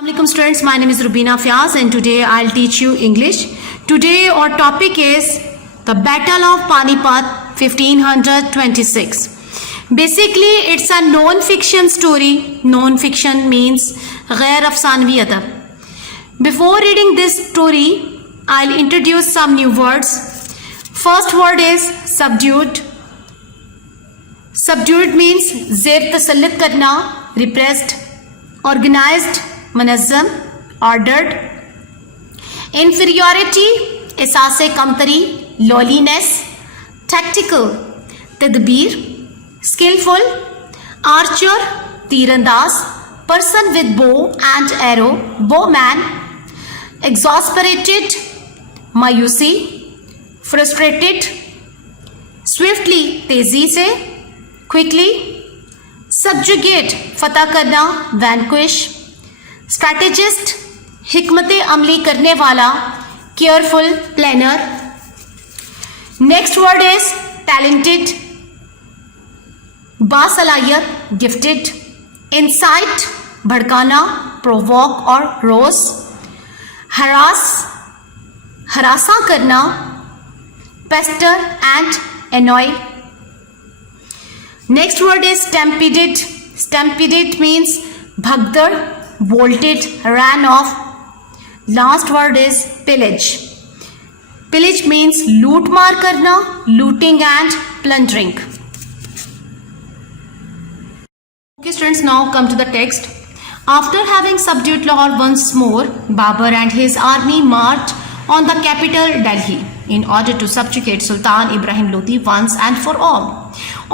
Assalamualaikum students, my name is Rubina Fiaz and today I'll teach you English. Today our topic is the Battle of Panipat 1526. Basically it's a non-fiction story. Non-fiction means गैर अफसानवी अदब. Before reading this story, I'll introduce some new words. First word is subdued. Subdued means ज़ेर तसल्लुत करना, repressed, organized, मुनज़्ज़म, ordered. Inferiority एहसास कमतरी, lowliness. Tactical तदबीर, स्किलफुल. आर्चर तीरंदाज, person with bow and arrow, bowman. Exasperated मायूसी, फ्रस्ट्रेटेड. स्विफ्टली तेजी से, क्विकली. सब्जुगेट फतह करना, वैनक्विश. स्ट्रैटेजिस्ट हिकमत अमली करने वाला, careful, planner. Next word is talented, बासलाहियत, गिफ्टेड. इंसाइट भड़काना, प्रोवोक और रोज. हरास हरासा करना, pester and annoy. Next word is stampeded. Stampeded means भगदड़, bolted, ran off. Last word is pillage. Pillage means loot मार करना, looting and plundering. Okay students, now come to the text. After having subdued Lahore once more, Babur and his army marched on the capital Delhi in order to subjugate Sultan Ibrahim Lodi once and for all.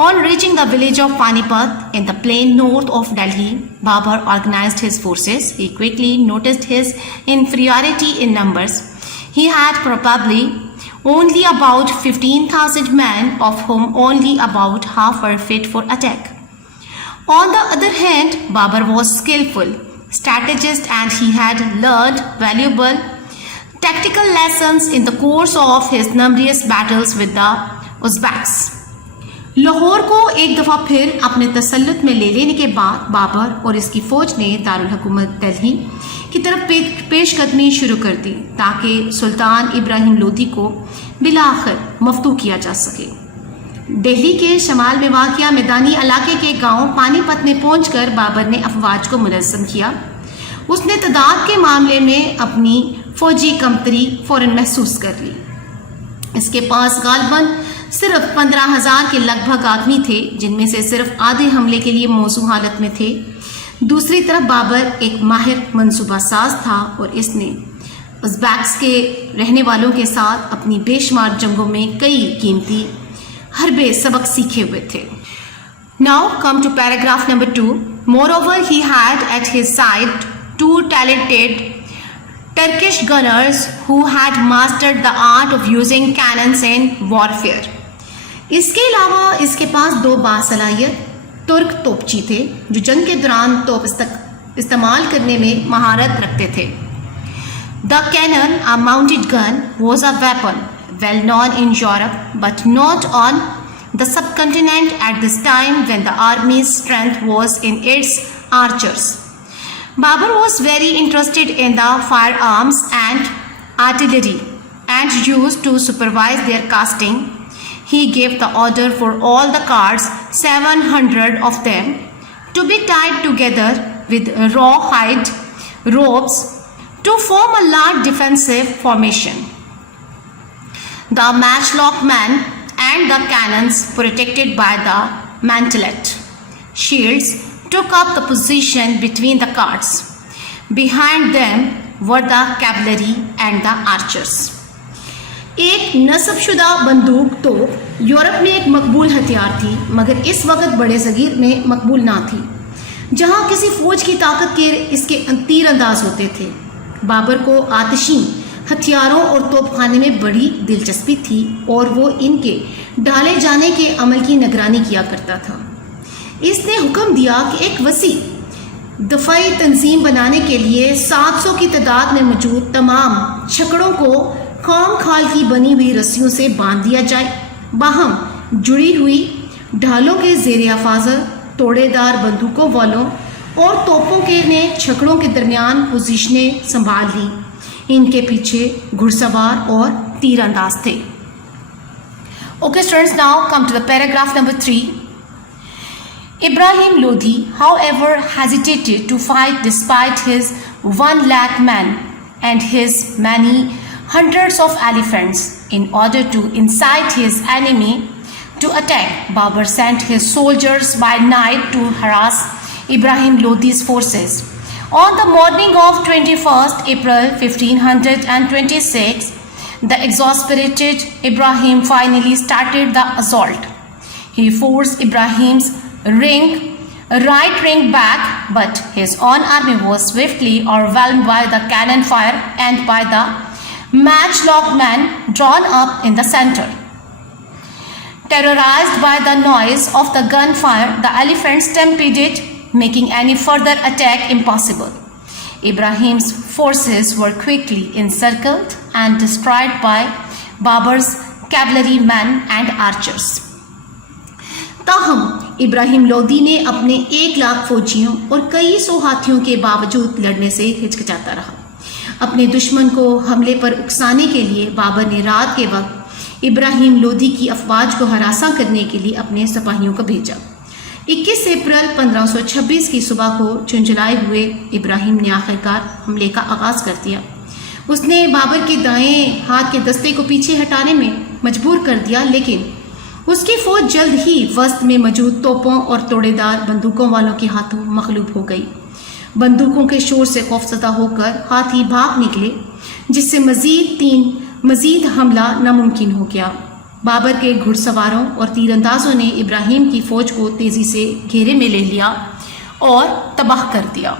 On reaching the village of Panipat in the plain north of Delhi, Babur organized his forces. He quickly noticed his inferiority in numbers. He had probably only about 15,000 men, of whom only about half were fit for attack. On the other hand, Babur was skillful strategist and he had learned valuable tactical lessons in the course of his numerous battles with the Uzbeks. Lahore को एक दफ़ा फिर अपने तसल्लुत में ले लेने के बाद बाबर और इसकी फ़ौज ने दारुल हुकूमत दिल्ली की तरफ पेशकदमी शुरू कर दी ताकि सुल्तान इब्राहिम लोदी को बिलाखिर मफ्तू किया जा सके. दिल्ली के शमाल में वाक़िया मैदानी इलाके के गांव पानीपत में पहुंचकर बाबर ने अफवाज को मुनज़्ज़म किया. उसने तादाद के मामले में अपनी फ़ौजी कमतरी फ़ौरन महसूस कर ली. इसके पास गालबन सिर्फ 15,000 के लगभग आदमी थे, जिनमें से सिर्फ आधे हमले के लिए मौजू हालत में थे. दूसरी तरफ बाबर एक माहिर मंसूबा साज था और इसने उज़्बेक्स के रहने वालों के साथ अपनी बेशुमार जंगों में कई कीमती हरबे सबक सीखे हुए थे. Now come to paragraph number 2. Moreover he had at his side 2 talented Turkish gunners who had mastered the art of using cannons in warfare. इसके अलावा इसके पास 2 बासलाहियत तुर्क तोपची थे जो जंग के दौरान तोप इस्तेमाल करने में महारत रखते थे. The cannon, a mounted gun, was a weapon well known in Europe but not on the subcontinent at this time when the army's strength was in its archers. Babur was very interested in the firearms and artillery and used to supervise their casting. He gave the order for all the carts, 700 of them, to be tied together with rawhide ropes to form a large defensive formation. The matchlock men and the cannons, protected by the mantelet shields, took up the position between the carts. Behind them were the cavalry and the archers. एक नस्बशुदा बंदूक तो यूरोप में एक मकबूल हथियार थी, मगर इस वक्त बड़े सगीर में मकबूल ना थी. जहाँ किसी फौज की ताकत के इसके तीर अंदाज होते थे. बाबर को आतिशी हथियारों और तोपखाने में बड़ी दिलचस्पी थी और वो इनके डाले जाने के अमल की निगरानी किया करता था. इसने हुक्म दिया कि एक वसी दफ़ाई तंजीम बनाने के लिए 700 की तादाद में मौजूद तमाम छकड़ों को खाम खाल की बनी हुई रस्सियों से बांध दिया जाए. बाहम जुड़ी हुई ढालों के ज़ेर हिफाजत तोड़ेदार बंदूकों वालों और तोपों के ने छकड़ों के दरमियान पोजीशनें संभाल ली। इनके पीछे घुड़सवार और तीरंदाज थे। Okay students, now come to the paragraph number 3. Ibrahim Lodi, however, hesitated to fight despite his 1 lakh men and his many hundreds of elephants. In order to incite his enemy to attack, Babur sent his soldiers by night to harass Ibrahim Lodi's forces. On the morning of 21st April 1526, the exasperated Ibrahim finally started the assault. He forced Ibrahim's right wing back, but his own army was swiftly overwhelmed by the cannon fire and by the matchlock men drawn up in the center. Terrorized by the noise of the gunfire, the elephants stampeded, making any further attack impossible. Ibrahim's forces were quickly encircled and destroyed by Babur's cavalrymen and archers. ताहम इब्राहिम लोदी ने अपने 1 लाख फौजियों और कई सौ हाथियों के बावजूद लड़ने से हिचकिचाता रहा। अपने दुश्मन को हमले पर उकसाने के लिए बाबर ने रात के वक्त इब्राहिम लोदी की अफवाज को हरासा करने के लिए अपने सिपाहियों को भेजा। 21 अप्रैल 1526 की सुबह को झुंझलाए हुए इब्राहिम ने आखिरकार हमले का आगाज कर दिया। उसने बाबर के दाएं हाथ के दस्ते को पीछे हटाने में मजबूर कर दिया, लेकिन उसकी फौज जल्द ही वस्त में मौजूद तोपों और तोड़ेदार बंदूकों वालों के हाथों मगलूब हो गई। बंदूकों के शोर से खौफजदा होकर हाथी भाग निकले, जिससे मजीद हमला नामुमकिन हो गया। बाबर के घुड़सवारों और तीरंदाजों ने इब्राहिम की फौज को तेजी से घेरे में ले लिया और तबाह कर दिया।